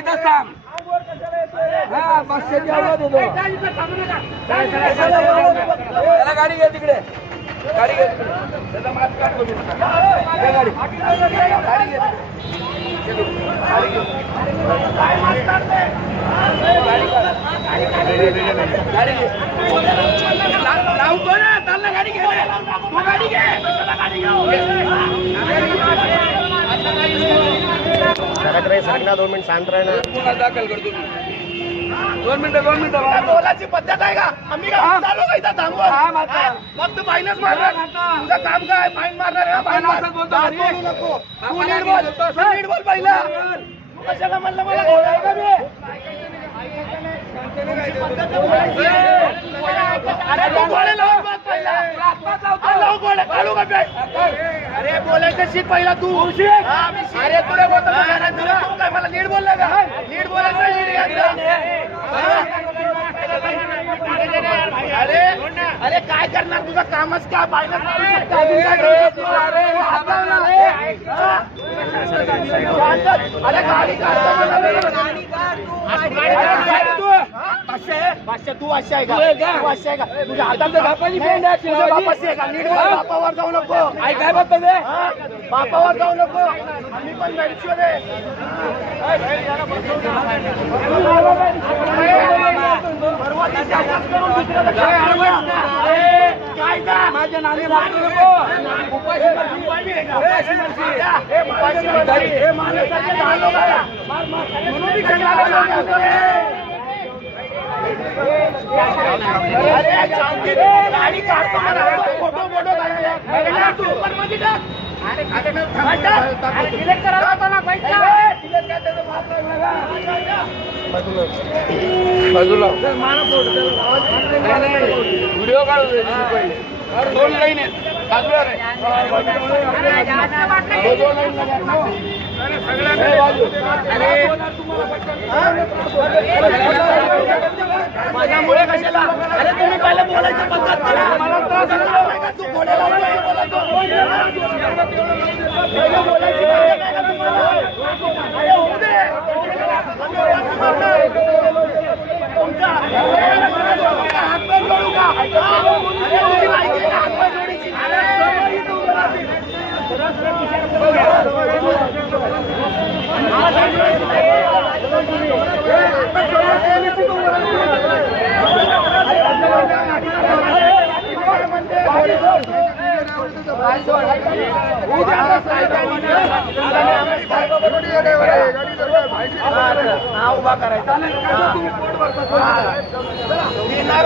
इथं सांग हा 500 देतो त्याला गाडी घे तिकडे गाडी घे त्याचा मास्क काढतो मी गाडी गाडी घे गाडी घे लावतो ना त्याला गाडी घे तू गाडी घे सरकना 2 मिनिट शांत राहणार पुन्हा दाखल करतो मी 2 मिनिटं बोलायची पद्धत आहे का आम्ही काय चालू का इथं थांबू मग तू फाईनच मारणार तुझं काम काय फाईन मारणार आहे फाईन बोलतो नको तू नीट बोल पहिला कशाला म्हणलं मला बोलायचं मी अरे तू गोळे लावून बस पहिला लावू गोळे काढू का अरे बोलायचं शिक पहिला तू अरे तुला बोलतो तुला काय मला नीट बोलला का नीट बोलायचं अरे अरे काय करणार तुझं कामच काय पाहिलं अरे गाडी पाचशे तू अशी आहे का तू अशी आहे का तुझ्या हातात बापाची पेंड आहे तुझ्या बापाची आहे का नीट बापावर जाऊ नको आई काय बघतो ते बापावर जाऊ नको आम्ही पण मॅडशो दे काय का माझ्या नाणे मारू नको गाडी काढतो फोटो बाजूला व्हिडिओ काढू 2 लाईन आहेत बाजूला माझ्यामुळे कशाला अरे तुम्ही पहिले बोलायचं पद्धत करा मला त्रास झाला तू बोलायला उभा करायचा येणार